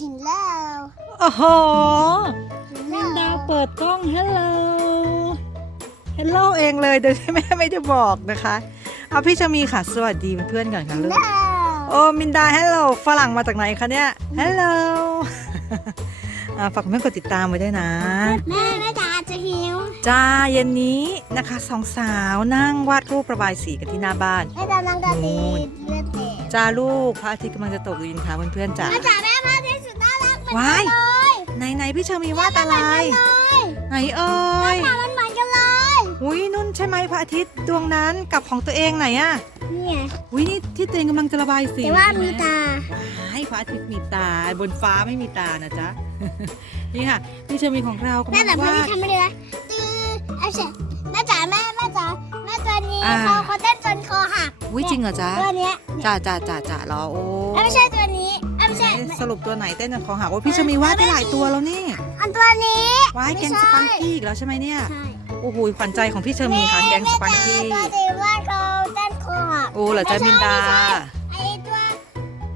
เห็นแล้วโอ้โหเห็นมิแล้วนดาวเปิดกล้องฮัลโหลฮัลโหลเองเลยโดยที่แม่ไม่ได้บอกนะคะ เอาพี่ชามีค่ะ สวัสดีเพื่อนๆก่อนค่ะลูกแล้วโอ้มินดาฮัลโหลฝรั่งมาจากไหนคะเนี่ยฮัลโหลอ่าฝากเพื่อนกดติดตามไว้ด้วยนะ แม่แม่จ๋าจะหิวจ้าเย็นนี้นะคะสองสาวนั่งวาดรูประบายสีกันที่หน้าบ้านแม่จ๋านั่งกระตีเลือดเตะจ้าลูกพระอาทิตย์กำลังจะตกดินค่ะเพื่อนๆจ้าแม่จ๋าแม่พาที่สุดน่ารักเห มือนว้ายกันเลยไหนไหนๆพี่เชอมีวาดอะไร เลยไหนเอ่ยแม่มันเหมือนกันเลยอุ้ยนุ่นใช่ไหมพระอาทิตย์ดวงนั้นกับของตัวเองไหนอะนี่ไงอุ้ยนี่ที่ตัวเองกำลังจะระบายสีแต่ว่าใช่ไหมีตาให้พระอาทิตย์มีตาบนฟ้าไม่มีตานะจ๊ะ นี่ค่ะ พี่เชอมีของเรากำแม่ลังแต่พอวาที่ดทำไม่ได้นะตื้อเอาเสร็จแม่จ๋าแม่แม่จ๋าแม่ตัวนี้อ่า เขาเขาเต้นจนคอหักอุ้ยจริงเหรอจ๊ะตัวเนี้ยจ้าจ้าจ้าจ้าเหรอโอ้ เอ้ยไม่ใช่ตัวนี้เอ้ย ไม่ใช่เอ๊ะสรุปตัวไหนเต้นกันของหักโอ้พี่เชอมีวาดไปหลายตัวแล้วนี่อันตัวนี้ว้ายแกงไม่สใช่ปังกี้อีกแล้วใช่ไหมเนี่ยใช่โอ้โหขวัญใจของพี่เชอมีค่ะแกงสปังกี้แม่จ๋าตัวจริงว่าเขาเต้นคอหักโอ้เหรอจ๊ะมินดาไอ้ตัว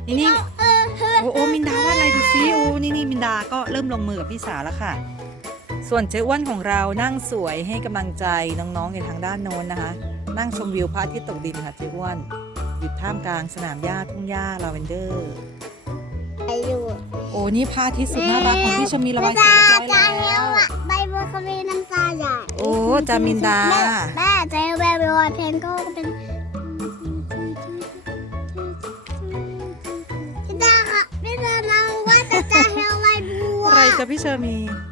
นี่นี่เออเออโอ้โอ้มินดาว่าอะไรดูซิโอ้นี่นี่มินดาก็เริ่มลงมือกับพี่สาวแล้วค่ะ ส่วนเจ๊อ้วนของเรานั่งสวยให้กำลังใจน้องๆอยู่ทางด้านโน้นนะคะ นั่งชมวิวพระอาทิตย์ตกดินค่ะเจ๊อ้วนอยู่ท่ามกลางสนามหญ้าทุ่งหญ้าลาเวนเดอร์ไอ้อยู่โอ้นี่พระอาทิตย์สุดน่ารักของพี่ชมมีระบายสีแม่เรียบจ๋าร้อยจ๋าเหี่แล้ยววอะใบบัวเขามีน้ำตาใหญ่โอ้จามินดาแม่แม่ใจแบบบัวเพลงก็เป็นพี่ดาค่ะพี่ดาน้องว่าจะจะเหี่ยวใบบัวอะไรจะพี่เชอมีใช่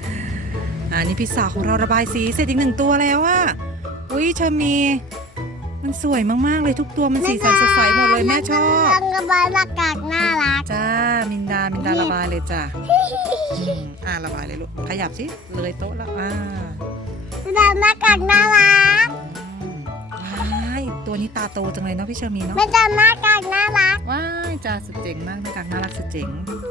อ่านี่พี่สาวของเราระบายสีเสร็จอีกหนึ่งตัวแล้วอะอุ้ยเชอมีมันสวยมากๆเลยทุกตัวมันสีสันสดใสหมดเลยแม่ชอบรังกระบายหน้ากากน่ารักจ้ามินดามินดาระบายเลยจ้ะอืมอ่าระบายเลยลูกขยับสิเลยโต๊ะแล้วอ่ารังหน้ากากน่ารักอืมว้ายตัวนี้ตาโตจังเลยเนาะพี่เชอมีเนาะไม่จัหน้ากากน่ารักว้ายจ้าสุดเจ๋งมากหน้ากากน่ารักสุดเจ๋งเ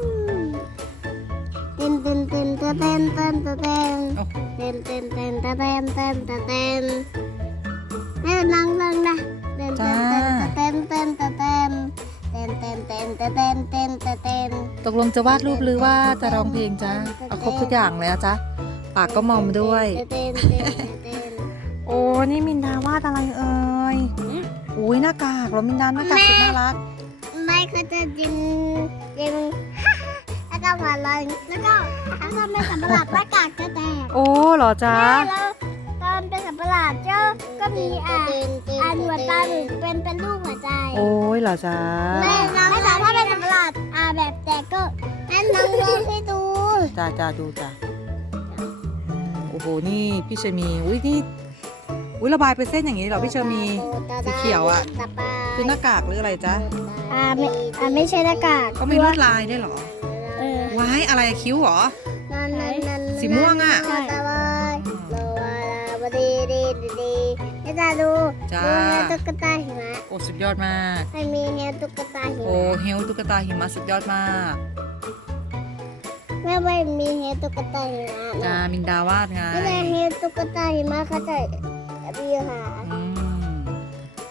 ต้นเต้นเต้นเต้นเต้นเต้นเต้นเต้นโอ้โหเต้นเต้นเต้นเต้นเต้นเต้นเต้นเต้นแม่นั่งเล่นนะเต้นเต้นเต้นเต้นเต้นเต้นเต้นเต้นเต้นเต้นเต้นเต้นเต้นเต้นตกลงจะวาดรูปหรือว่าจะร้องเพลงจ้าเอาครบทุกอย่างเลยอะจ๊ะปากก็มอมด้วย เต้นเต้นเต้นโอ้นี่มินดาวาดอะไรเอ่ยอุ้ยหน้ากากเหรอมินดาหน้ากากสุดน่ารักไม่คือจะจิมจิม แล้วก็มาลอยแล้วก็ถ้าทำเป็นสัมปะหลาดหน้ากากจะแตกโอ้เหรอจ๊ะ แล้วตอนเป็นสัมปะหลาดเจ้าก็มีอ่าอ่าหนวดตาหนูเป็นเป็นรูปหัวใจโอ้ยเหรอจ๊ะแม่น้องถ้าเป็นสัมปะหลาดอ่าแบบแตกก็นั่นน้องลองให้ดูจ้าจ้าดูจ้าอืมโอ้โหนี่พี่เชอมีอุ้ยนี่อุ้ยระบายเป็นเส้นอย่างนี้เหรอพี่เชอมีสีเขียวอะตาปลาคือหน้ากากหรืออะไรจ๊ะอ่าไม่อ่าไม่ใช่หน้ากากก็มีลวดลายได้วยเหรอเออ ว้ายอะไรคิ้วเหรอนั่นนั่นนั่นสีม่วงอะตาตาบอยโลวาลาบดีดีดีดีให้ตาดูจ้า ดูเฮลตุ๊กตาหิมะโอ้สุดยอดมากให้มีเฮลตุ๊กตาหิโอ้มะเฮลตุ๊กตาหิมะสุดยอดมากแม่ไม่มีเฮลตุ๊กตาหิมะจ้านะมินดาวาดไงไม่ได้เฮลตุ๊กตาหิมะเขาจะมีหาอืม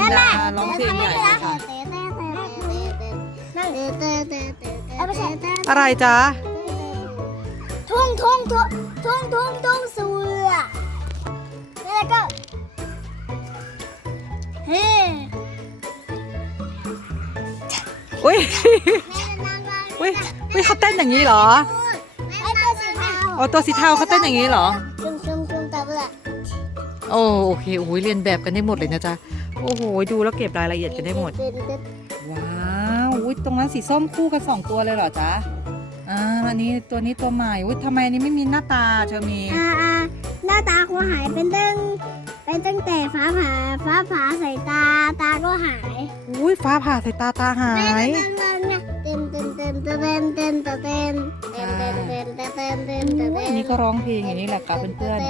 ดาละร้องเพลงใหญ่เลยค่ะอะไรจ๊ะทุ่งทุ่งทุ่งทุ่งทุ่งทุ่งเสือแล้วก็เฮ้อุ้ยอุ้ยอุ้ยเขาเต้นอย่างนี้เหรออ๋อตัวสีเทาเขาเต้นอย่างนี้เหรอจุ่มจุ่มจุ่มตาเบื่อโอ้โอเคโอ้ยเรียนแบบกันได้หมดเลยนะจ๊ะ โอ้โห ดูแล้วเก็บรายละเอียดกันได้หมด ว้าวอุ้ยตรงนั้นสีส้มคู่กันสองตัวเลยเหรอจ๊ะอ่าอันนี้ตัวนี้ตัวใหม่อุ้ยทำไมอันนี้ไม่มีหน้าตาเชอมีอ่าหน้าตาคงหายเป็นตั้งเป็นตั้งแต่ฟ้าผ่าฟ้าผ่าใส่ตาตาก็หายอุ้ยฟ้าผ่าใส่ตาตาหายเต้นเต้นเต้นเต้นเต้นเต้นเต้นเต้นเต้นเต้นเต้นเต้นเต้นเต้นเต้นเต้นอันนี้ก็ร้องเพลงอย่างนี้แหละกับเพื่อนเ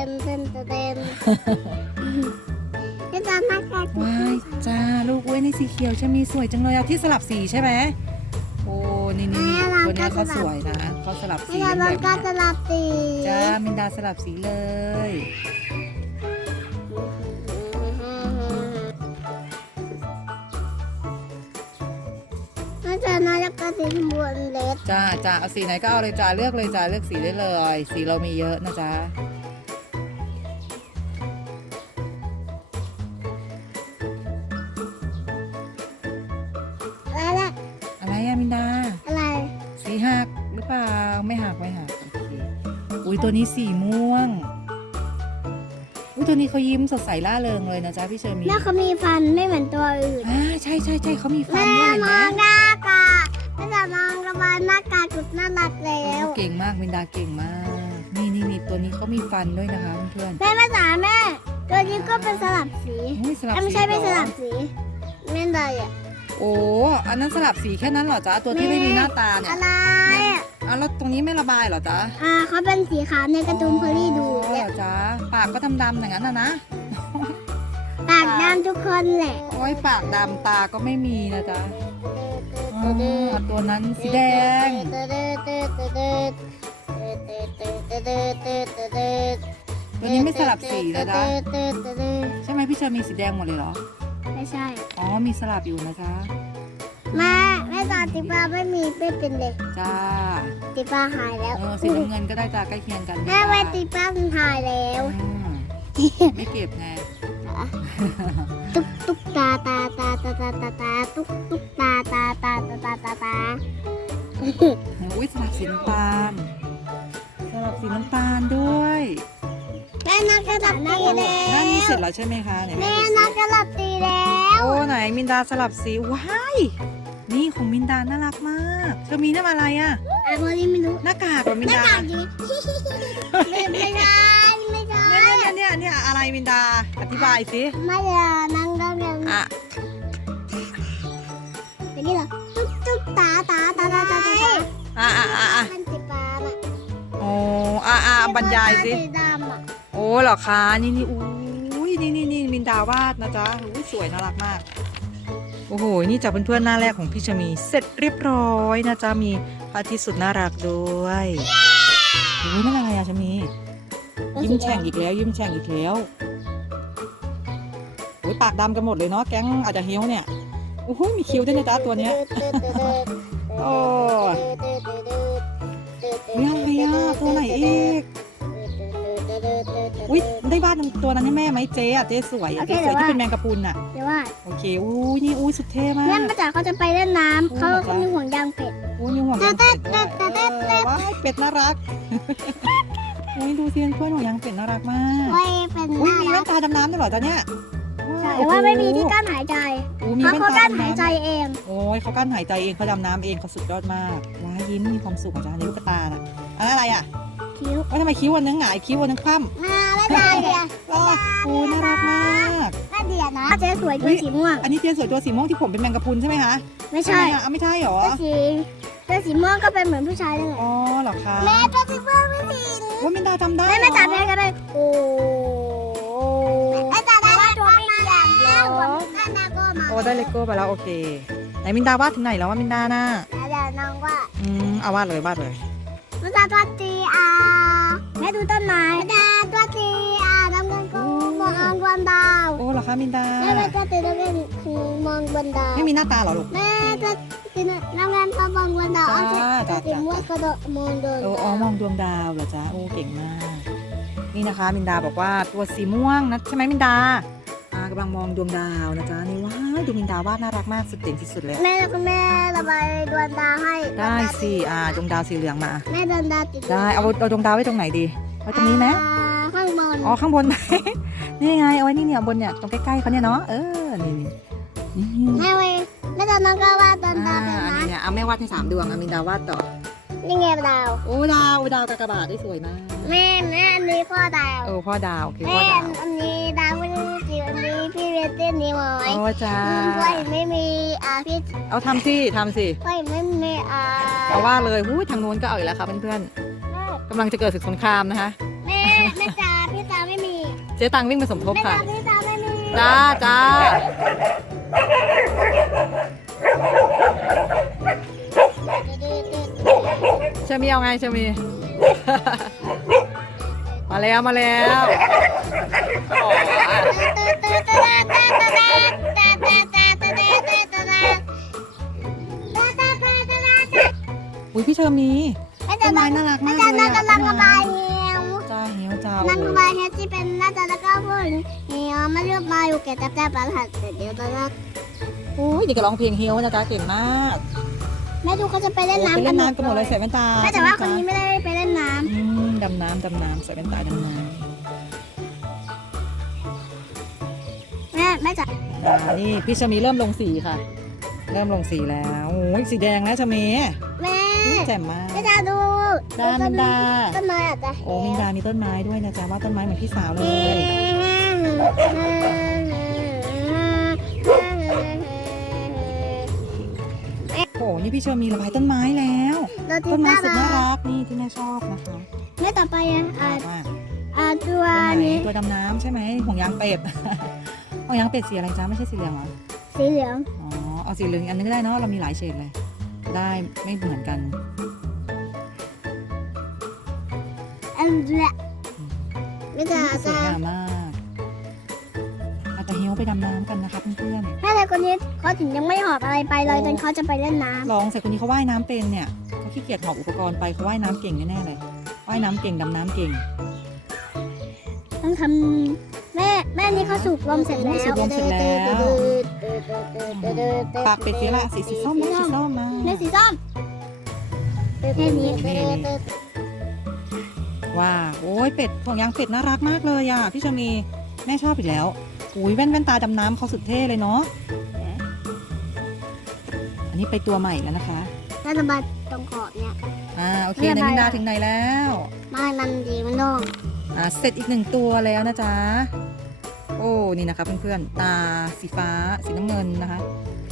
จะจำนักการๆว้ายจ้าลูกเว้ยในสีเขียวจะมีสวยจังเลยอะที่สลับสีใช่ไหมโอ้นี่นี่นี่ตัวเนี้ยเขาสวยนะเขาสลับให้สีจำนักการจะรับตีจ้ามินดาสลับสีเลยน่าจะน่าจะกระสีชมพูอันเล็กจ้าจ้าเอาสีไหนก็เอาเลยจ้าเลือกเลยจ้าเลือกสีได้เลย สีเรามีเยอะนะจ้า ไม่หักไม่หักโอเคอุ้ยตัวนี้สีม่วง อุ้ยตัวนี้เขายิ้มสดใสล่าเริงเลยนะจ๊ะพี่เชอร์มีแล้วเขามีฟันไม่เหมือนตัวอื่น อ่าใช่ใช่ใช่เขามีฟัแม่นด้วยเห็นมไหมองหน้ากากแม่จะมองระบายหน้ากากจุดน่ารักแล้โอ้วเก่งมากมินดาเก่งมาก นี่นี่นี่ตัวนี้เขามีฟันด้วยนะคะเพื่อนแม่แม่จ๋าแม่ ตัวนี้ก็เป็นสลับสีๆอุ้ยสลับเอ้ยสีไม่ใช่เป็นเหสรอลับสีแม่ได้อะโอ้อันนั้นสลับสีแค่นั้นเหรอจ๊ะตัวที่ไม่มีหน้าตาเนี่ยอะไรอะ นี้ไม่ระบายเหรอจ๊ะอ่าเขาเป็นสีขาวในการ์ตูนพอลลี่ดูอ๋อเนี่ยเหรอจ๊ะปากก็ดำๆอย่างนั้นนะนะ ปากดำทุกคนแหละ โอ้ยปากดำตาก็ไม่มีนะจ๊ะอ๋อตัวนั้นสีแดง ตัวนี้ไม่สลับสีนะจ๊ะใช่ไหมพี่เชอร์มีสีแดงหมดเลยเหรอ ไม่ใช่ อ๋อมีสลับอยู่นะจ๊ะ แม่แม่จ๋าติปลาไม่มีไม่เป็นเลย จ้าติปลาหายแล้วเออสีน้ำเงินก็ได้จ้าใกล้เคียงกันแม่ไว้ติปลามันหายแล้วอืมไม่เก็บไง ตุ๊กตุ๊กตาตาตาตาตาตาตาตุ๊กตุ๊กตาตาตาตาตาตาตาอุ้ยสลับสีน้ำตาลสลับสีน้ำตาลด้วยแม่นักกระดับตีแล้หน้านี้วเสร็จแล้วใช่ไหมคะไหนแม่แม่ดูนักสิกระดับตีแล้ว โอ้ไหนมินดาสลับสีว้าย นี่ของมินดาน่ารักมากเธอมีน้ำอะไรอะอะคนนี้ไม่รู้หน้ากากเหรอมินหน้าดาตาดีไม่ไม่ใช่ไม่ใช่เนี่ยเนี่ยเนี่ยเนี่ยอะไรมินดา อธิบายสิไม่ใช่นั่งดำยังอะเป็นนี่เหรอตุ๊กตุ๊กตาตาตาตาตาตาตาอะอะอะอะเป็นติปลาน่ะโอ้อะอะบรรยายสิสีดำอะโอ้เหรอคะนี่นี่อุ้ยนี่นี่นี่มินดาวาดนะจ๊ะอุ้ยสวยน่ารักมาก โอ้โห นี่จากเพื่อนๆหน้าแรกของพี่ชมี เสร็จเรียบร้อยนะจ๊ะ มีพระอาทิตย์สุดน่ารักด้วยโอ้ยนั่นอะไรอะชมี ยิ้มแฉ่งอีกแล้ว ยิ้มแฉ่งอีกแล้วโอ้ยปากดำกันหมดเลยเนาะ แก๊งอาจจะเฮี้ยวเนี่ยโอ้โหมีคิ้วด้วยนะจ๊ะตัวเนี้ยโอ้ยอะไรอะตัวไหนอีก อุ้ยได้วาดตัวนั้นให้แม่ไหมเจ๊อะเจ๊สวยอะเจ๊สวยที่เป็นแมงกะพรุนอะเดี๋ยวว่าโอเคอู้ยนี่อู้ยสุดเท่มาแม่กมาจากเขาจะไปเล่นน้ำเขาโอ้ยเขามีห่วงยางเป็ดอู้ยมีห่วงยางเป็ดด้วยเต้นเต้นเต้นเออว้ายเป็ดน่ารักอุ้ยดูสิเพื่อนห่วงยางเป็ดน่ารักมากไว้เป็นอุ้ยน่ามีรัแว่กนตาดำน้ำด้วยเหรอจ๊ะเนี่ยใช่แต่ว่าไม่มีที่กั้นหายใจอู้มีเพราะแว่นเขาตากั้นดำหายใจน้ำเอง โอ้ยเขากั้นหายใจเองเขาดำน้ำเองเขาสุดยอดมากว้ายยิ้มมีความสุขอะจ๊ะนี่ลูกตาน่ะอันนั้นอะไรอะ คิ้วว่าทำไมคิ้ววันนึงหงายคิ้ววันนึงคว่ำมาไม่ได้เดียอ๋อโอ้ยน่ารักมากน่าเดียนะเจ๊สวยตัวสีม่วง อันนี้เจนสวยตัวสีม่วงที่ผมเป็นแมงกะพรุนใช่ไหมคะ ไม่ใช่ไหมคะอ้าวไม่ใช่เหรอตัวสีตัวสีม่วงก็เป็นเหมือนผู้ชายเลยไงอ๋อเหรอคะแม่ตัวสีม่วงไม่ผิดว่ามินดาจำได้แม่เหรแม่อจับแม่กันเลยโอ้แม่จับได้ตัวไม่เกี่ยงแล้วแม่นาก็มาโอ้ได้เลโก้ไปแล้วโอเค ไหนมินดาวาดถึงไหนแล้วว่ามินดาน่ะแล้วเดี๋ยวน้องว่าอืมเอาวาดเลยวาดเลย แม่จับตัวตีอาแม่ดูต้นไม้แม่จับตัวตีอาน้ำเงินก็มองดวงดาวโอ้เหรอคะมินดาแม่แม่จับตีน้ำเงินคือมองบนดาวไม่มีหน้าตาเหรอลูกแม่จับตีน้ำเงินก็มองบนดาวเอาจ้าจัจ้าบตีม่วงก็มองดวงโอ้อ๋อดาวมองดวงดาวเหรอจ๊ะโอ้เก่งมาก นี่นะคะมินดาบอกว่าตัวสีม่วงนะใช่ไหมมินดาอ่ากำลังมองดวงดาวนะจ๊ะนี่ว้ายดวงดาววาดน่ารักมากสุดเจ๋งที่สุดเลยแม่คุณแม่ระบายดวงดาวให้ได้สิอ่าดวงดาวสีเหลืองมา แม่ดวงดาวติดได้เอาเอาดวงดาวไว้ตรงไหนดีไว้ตรงนี้ไหมอ่าข้างบนอ๋อข้างบนไหมนี่ไงเอาไว้นี่เนี่ยบนเนี่ยตรงใกล้ๆเขาเนี่ยเนาะเออนี่นี่นี่แม่เว้ยแม่ตอนนั้นก็วาดดวงดาอ่าวเป็นอันนี้นะเนี่ยเอาแม่วาดให้สามดวงอามินดาววาดต่อนี่ไงดาวโอ้ดาวดาวกากบาทได้สวยมากแม่แม่อันนี้พ่อดาวโอ้พ่อดาวโอเคแม่พ่อดาวอันนี้ดาว พี่เวตเต้นนี่หมอยโอ้จ้าพ่อไม่มีอ่าพี่เอาทำสิทำสิพ่อไม่มีอ่าเอาว่าเลยหูยทางโน้นก็เอาอีกแล้วค่ะเพื่อนๆกำลังจะเกิดศึกสงครามนะคะ แม่แม่จ๋าพี่จ๋าไม่มีเจ๊ตังวิ่งไปสมทบแม่ค่ะจ๋าพี่จ๋าไม่มีจ้าจ้าเชอมีเอาไงเชอมี มาแล้วมาแล้วโอ้ย อุ้ยพี่เชอมีแม่ต้จ๋านไม้น่ารักแม่มากจ๋าเลยนั่งอะกำลังระบายเหี่ยวจ้าเหี่ยวจ้านั่งโอ้ระบายเหี่ยวที่เป็นน่าจะแล้วก็พูดเหี่ยวไม่เรียบมาอยู่แก่แต่แต่ประหัดเดี๋ยวตอนนั้นอุ้ยนี่ก็ร้องเพลงเฮียวนะจ๊ะเก่งมากแม่ดูเขาจะไปเล่นโอ้ไปน้ำกัเล่นนน้ำกันหมดเลยใส่แว่นตาแม่แต่ว่าคนใช่นี้ไหมไม่ได้ไปเล่นน้จ๊ะอืมดำน้ำดำน้ำใส่แว่นตาดำน้ำ แม่แม่จ๋าอ่านี่พี่ชะมีเริ่มลงสีค่ะ เริ่มลงสีแล้วโอ้ยสีแดงแล้วชะมีแม่อุ๊ยแจ่มมากแม่จ๋าดูดามินดาต้นไม้อาจจะโอ้มินดามีต้นไม้ด้วยนะจ๊ะว่าต้นไม้เหมือนพี่สาวเลยโอ้นี่พี่เชอมีระบายต้นไม้แล้วเราติต้ดนไม้ตามสุดน่ารักนี่ที่แม่ชอบนะคะแม่ต่อไปอะอ่าน่ารักมากอ่าตัวตัวไหนนี้ตัวดำน้ำใช่ไหมห่วงยางเป็ด ห่วงยางเป็ดสีอะไรจ๊ะไม่ใช่สีเหลืองเหรอ สีเหลืองอ๋อ เอาสีเหลืองอีกอันนึงก็ได้เนาะ เรามีหลายเฉดเลย ได้ไม่เหมือนกัน อันแหละแม่จ๋าสวยงามมากอาจจะเฮียวไปดำน้ำกันนะคะเพื่อนแม่แต่คนนี้เขาถึงยังไม่หอบอะไรไปเลยจนเขาจะไปเล่นน้ๆลองใส่คนนี้เขาว่ายน้ำเป็นเนี่ยเขาขี้เกียจหอบอุปกรณ์ไปเขาว่ายน้ำเก่งแน่ๆเลย ว่ายน้ำเก่งดำน้ำเก่งำต้องทำ แม่แม่นี่เขาสูบลมเสร็จแล้วสูบลมเสร็จแล้วปากเป็ดสีละสีสีส้มนะสีส้มนะแม่สีส้มแค่นี้ว้าวโอ้ยเป็ดห่วงยางเป็ดน่ารักมากเลยอะพี่ชามีแม่ชอบอีกแล้วอุ้ยแว่นแว่นตาดำน้ำเขาสุดเท่เลยเนาะอันนี้ไปตัวใหม่แล้วนะคะถ้าจะมาตรงขอบเนี่ยอ่าโอเคไม่นาเป็นไรมินดาหรอกถึงไหนแล้วไม่มันดีมันโล่งอ่าเสร็จอีกหนึ่งตัวแล้วนะจ๊ะโอ้นี่นะคะเพื่อนๆตาสีฟ้าสีน้ำเงินนะคะ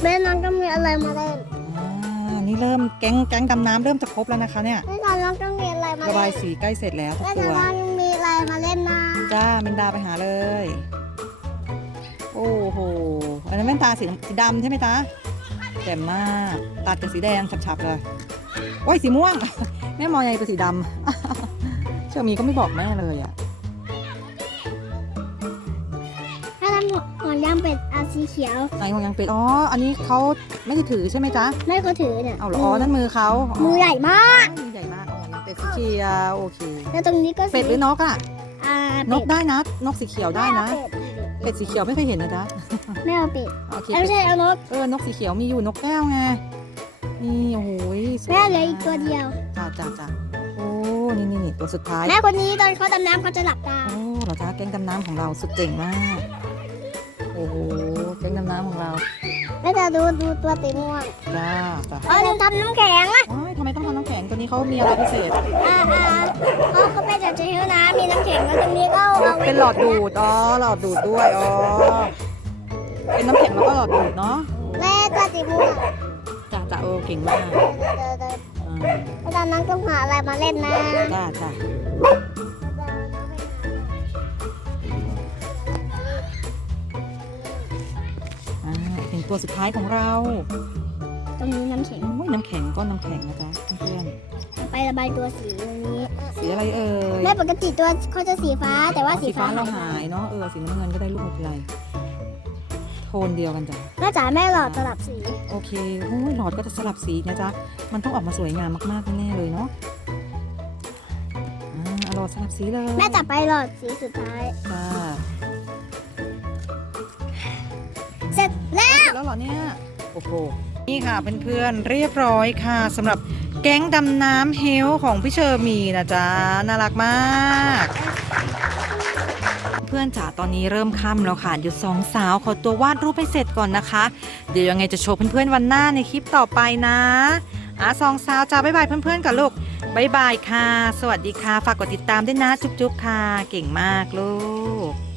แม่น้องก็มีอะไรมาเล่นอ่านี่เริ่มแก๊งแก๊งดำน้ำเริ่มจะครบแล้วนะคะเนี่ยแม่ตอนน้องก็มีอะไรมาระบาเล่ยนสีใกล้เสร็จแล้วทุกแม่ตัตอนวน้องมีอะไรมาเล่นนะจ้ามินดาไปหาเลย โอ้โหอันนั้นแว่นตาสีสีดำใช่ไหมจ๊ะแจ่มมากตัดกับสีแดงฉับๆเลยโอ้ยสีม่วง แม่มองยังไงเป็นสีดำ เชื่อมีก็ไม่บอกแม่เลยอะ ยางเป็ดอาสีเขียว ไหนของยังเป็ดอ๋อ อันนี้เขาไม่ได้ถือใช่ไหมจ๊ะ แม่ก็ถือเนี่ยเอาเหรออ๋อนั่นมือเขามือใหญ่มาก มือใหญ่มากของยังเป็ดสีเขียวโอเค แล้วตรงนี้ก็สีเป็ดหรือนกอะอ่านกได้นะ นกสีเขียวได้นะ เป็ดสีเขียวไม่เคยเห็นนะจ๊ะแม่เอาเป็ดโอเคเอ้ยไม่ใช่เอานก เออ นกสีเขียวมีอยู่นกแก้วไง นี่โอ้โหสวยแม่เหลืออีกตัวเดียวจ้าจ้าจ้าโอ้นี่นี่นี่ตัวสุดท้าย แม่คนนี้ตอนเขาดำน้ำเขาจะหลับตาโอ้เหราจ้าแก๊งดำน้ำของเราสุดเจ๋งมากโอ้โหแก๊งดำน้ำของเราแม่จะดูดูตัวตีม่วงจ้าจ้าอ๋อหนูทำน้ำแข็งอะว้ายทำไมต้องทำน้ำแข็งตัวนี้เขามีอะไรพิเศษ อ่าอ่าเขาเขาเป็นจากเชลนะมีน้ำแข็งแล้วตรงนี้ก็เอาไว้เป็นหลอดดูด อ๋อ หลอดดูดด้วย อ๋อ เป็นน้ำแข็งแล้วก็หลอดดูดเนาะแม่ตัวตีม่วงจ้าจ้าโอ้เก่งมากเดี๋ยวเดี๋ยวเดี๋ยวอ่าแล้วตอนนั้นต้องหาอะไรมาเล่นนะ จ้าจ้าอ่า ตัวสุดท้ายของเราตรงนี้น้ำแข็งโอ้ยน้ำแข็งก้อนน้ำแข็งนะจ๊ะเพื่อนไประบายตัวสีนี้ๆสีอะไรเอ่ยแม่ปกติตัวเขาจะสีฟ้าแต่ว่าอ๋อสีสีฟ้าฟ้าเราหายเนาะเออสีน้ำเงินก็ได้ลูกไม่เป็นไรโทนเดียวกันจ้ะแม่จ๋าแม่หลอดสลับสีโอเคโอ้ยหลอดก็จะสลับสีนะจ๊ะมันต้องออกมาสวยงามมากๆแน่ๆเลยเนาะอ่าเอาหลอดสลับสีเลยแม่จับไปหลอดสีสุดท้ายจ้า จแล้วเหรอเนี่ย โอ้โห นี่ค่ะเพื่อนๆเรียบร้อยค่ะสำหรับแก๊งดำน้ำเฮลของพี่เชอร์มีนะจ๊ะ น่ารักมาก เพื่อนจ๋าตอนนี้เริ่มค่ำแล้วค่ะเดี๋ยวสองสาวขอตัววาดรูปให้เสร็จก่อนนะคะ เดี๋ยวยังไงจะโชว์เพื่อนๆวันหน้าในคลิปต่อไปนะอะสองสาวจ้าบ๊ายบายเพื่อนๆกับลูกบ๊ายบายค่ะ สวัสดีค่ะ ฝากกดติดตามด้วยนะ จุ๊บๆค่ะ เก่งมากลูก